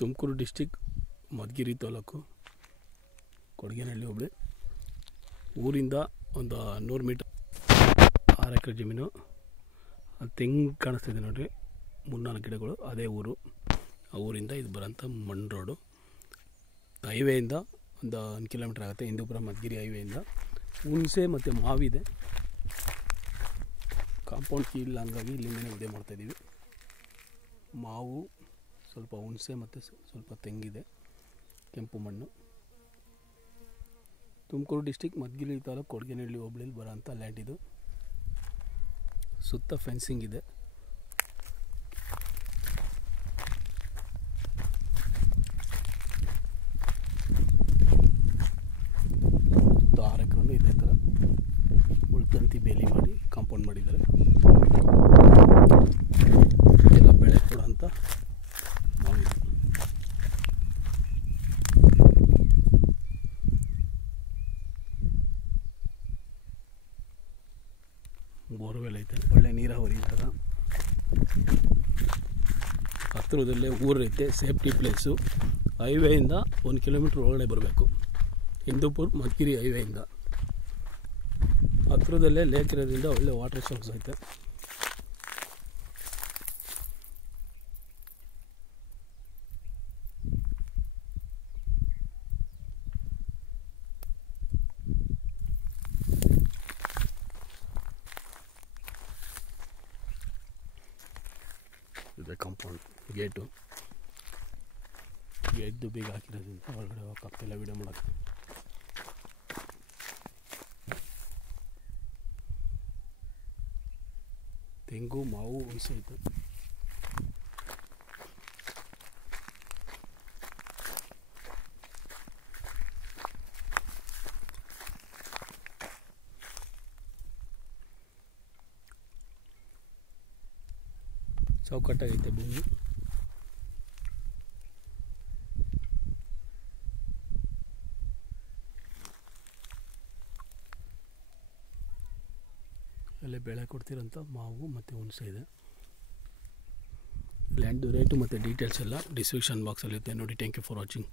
Tumakuru district Madhugiri taluk Kodagenahalli ಹೋಬಳಿ. ಊರಿಂದ ಒಂದು 100 metre 6 ಎಕರೆ ಜಮೀನು. ಅದು ತೆಂಗು ಕಾಣಿಸ್ತಿದೆ ನೋಡಿರಿ, 3-4 ಗಿಡಗಳು, ಅದೇ ಊರು. ಆ ಊರಿಂದ ಇದು ಬರೋಂಥ ಮಣ್ಣು ರೋಡು. ಹೈವೇಯಿಂದ ಒಂದು 1 ಕಿಲೋಮೀಟ್ರ್ ಆಗುತ್ತೆ, ಹಿಂದೂಪುರ ಮಧುಗಿರಿ ಹೈವೇಯಿಂದ. ಹುಣಸೆ ಮತ್ತು ಮಾವಿದೆ. ಕಾಂಪೌಂಡ್ ಕೀ ಇಲ್ಲ, ಹಂಗಾಗಿ ಇಲ್ಲಿಂದನೇ ಉದೇ ಮಾಡ್ತಾಯಿದ್ದೀವಿ. ಮಾವು, ಸ್ವಲ್ಪ ಹುಣಸೆ ಮತ್ತು ಸ್ವಲ್ಪ ತೆಂಗಿದೆ, ಕೆಂಪು ಮಣ್ಣು. ತುಮಕೂರು ಡಿಸ್ಟಿಕ್ ಮಧುಗಿರಿ ತಾಲೂಕು ಕೊಡಗೇನಹಳ್ಳಿ ಹೋಬಳಿಲಿ ಬರೋಂಥ ಲ್ಯಾಂಡ್ ಇದು. ಸುತ್ತ ಫೆನ್ಸಿಂಗ್ ಇದೆ. ಸುತ್ತ 6 ಎಕರೆ ಇದೇ ಥರ ಉಳ್ತಂತಿ ಬೇಲಿ ಮಾಡಿ ಕಾಂಪೌಂಡ್ ಮಾಡಿದ್ದಾರೆ. ಎಲ್ಲ ಬೆಳೆ ಕೊಡೋಂಥ ಮಾವು. ಬೋರ್ವೆಲ್ ಐತೆ, ಒಳ್ಳೆ ನೀರಾವರಿ ಜಾಗ. ಹತ್ತಿರದಲ್ಲೇ ಊರೈತೆ, ಸೇಫ್ಟಿ ಪ್ಲೇಸು. ಹೈವೇಯಿಂದ 1 ಕಿಲೋಮೀಟ್ರ್ ಒಳಗಡೆ ಬರಬೇಕು, ಹಿಂದೂಪುರ ಮಧುಗಿರಿ ಹೈವೇಯಿಂದ. ಹತ್ತಿರದಲ್ಲೇ ಲೇಕ್ ಇರೋದ್ರಿಂದ ಒಳ್ಳೆ ವಾಟರ್ ಸೋರ್ಸ್ ಐತೆ. ಇದೆ ಕಾಂಪೌಂಡ್, ಗೇಟು. ಗೇಟ್ದು ಬೀಗ ಹಾಕಿರೋದ್ರಿಂದ ಒಳಗಡೆ ಹೋಗೋಕ್ಕಾಗ್ತಿಲ್ಲ ವೀಡಿಯೋ ಮಾಡೋಕ್ಕೆ. ತೆಂಗು, ಮಾವು, ಹುಣಸೆ ಐತೆ. ಚೌಕಟ್ಟಾಗೈತೆ ಭೂಮಿ. ಅಲ್ಲೇ ಬೆಳೆ ಕೊಡ್ತಿರೋಂಥ ಮಾವು ಮತ್ತು ಹುಣಸೆ ಇದೆ. ಲ್ಯಾಂಡ್ ರೇಟು ಮತ್ತು ಡೀಟೇಲ್ಸ್ ಎಲ್ಲ ಡಿಸ್ಕ್ರಿಪ್ಷನ್ ಬಾಕ್ಸಲ್ಲಿರುತ್ತೆ ನೋಡಿ. Thank you for watching.